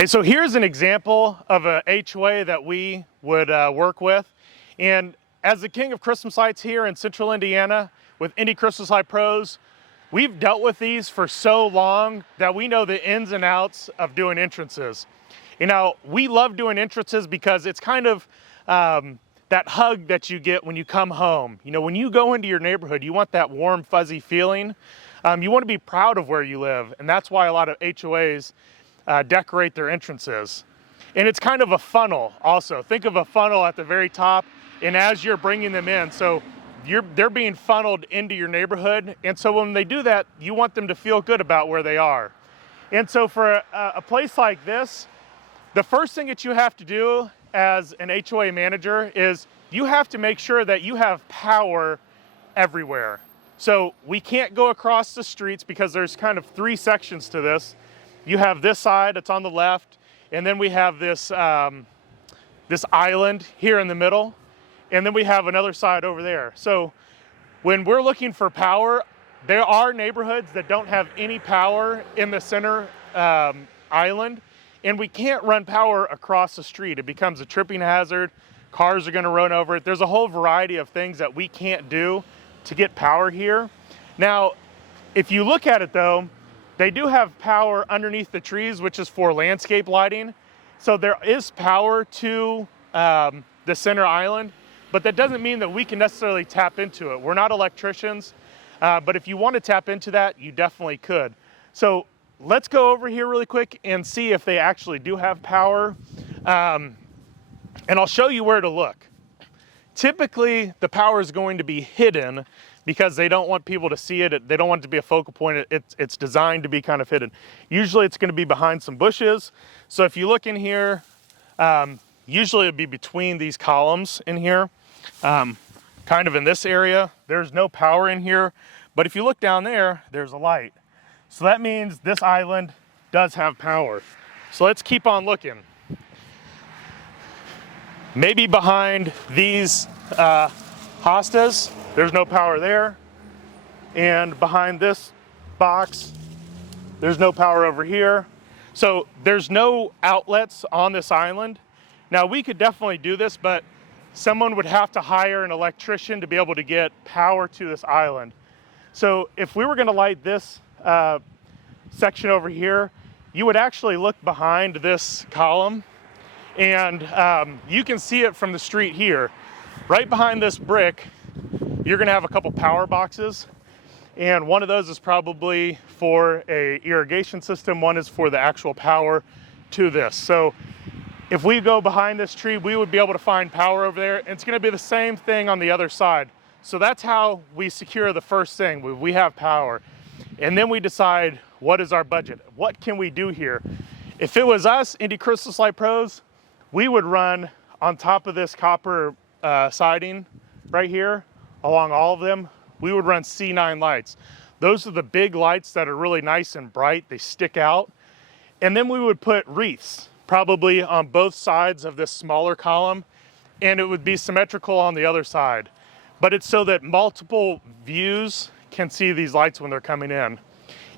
Hey, so here's an example of a HOA that we would work with. And as the king of Christmas lights here in Central Indiana with Indy Christmas Light Pros, we've dealt with these for so long that we know the ins and outs of doing entrances. You know, we love doing entrances because it's kind of that hug that you get when you come home. You know, when you go into your neighborhood, you want that warm, fuzzy feeling. You want to be proud of where you live, and that's why a lot of HOAs decorate their entrances. And it's kind of a funnel also. Think of a funnel at the very top, and as you're bringing them in, so they're being funneled into your neighborhood. And so when they do that, you want them to feel good about where they are. And so for a place like this, the first thing that you have to do as an HOA manager is you have to make sure that you have power everywhere. So we can't go across the streets because there's kind of three sections to this. You have this side that's on the left, and then we have this this island here in the middle, and then we have another side over there. So when we're looking for power, there are neighborhoods that don't have any power in the center island, and we can't run power across the street. It becomes a tripping hazard. Cars are gonna run over it. There's a whole variety of things that we can't do to get power here. Now, if you look at it though, they do have power underneath the trees, which is for landscape lighting. So there is power to the center island, but that doesn't mean that we can necessarily tap into it. We're not electricians, but if you want to tap into that, you definitely could. So let's go over here really quick and see if they actually do have power. And I'll show you where to look. Typically, the power is going to be hidden because they don't want people to see it. They don't want it to be a focal point. It's designed to be kind of hidden. Usually it's going to be behind some bushes. So if you look in here, usually it'd be between these columns in here, kind of in this area. There's no power in here, but if you look down there, there's a light. So that means this island does have power. So let's keep on looking. Maybe behind these hostas, there's no power there. And behind this box, there's no power over here. So there's no outlets on this island. Now we could definitely do this, but someone would have to hire an electrician to be able to get power to this island. So if we were gonna light this section over here, you would actually look behind this column, and you can see it from the street here. Right behind this brick, you're gonna have a couple power boxes, and one of those is probably for a irrigation system. One is for the actual power to this. So if we go behind this tree, we would be able to find power over there, and it's gonna be the same thing on the other side. So that's how we secure the first thing. We have power. And then we decide, what is our budget? What can we do here? If it was us, Indy Christmas Light Pros, we would run on top of this copper siding right here, along all of them, we would run C9 lights. Those are the big lights that are really nice and bright. They stick out. And then we would put wreaths, probably on both sides of this smaller column, and it would be symmetrical on the other side. But it's so that multiple views can see these lights when they're coming in.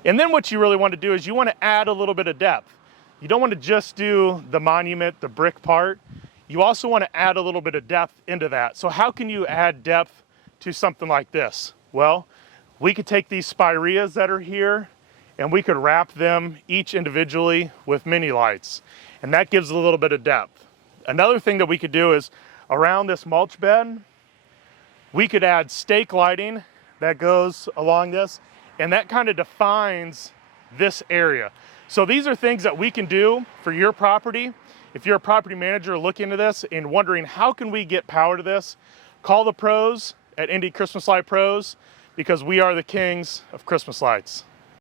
And then what you really want to do is you want to add a little bit of depth. You don't want to just do the monument, the brick part. You also want to add a little bit of depth into that. So how can you add depth to something like this? Well, we could take these spireas that are here and we could wrap them each individually with mini lights. And that gives a little bit of depth. Another thing that we could do is around this mulch bed, we could add stake lighting that goes along this, and that kind of defines this area. So these are things that we can do for your property. If you're a property manager looking into this and wondering how can we get power to this, call the pros at Indy Christmas Light Pros, because we are the kings of Christmas lights.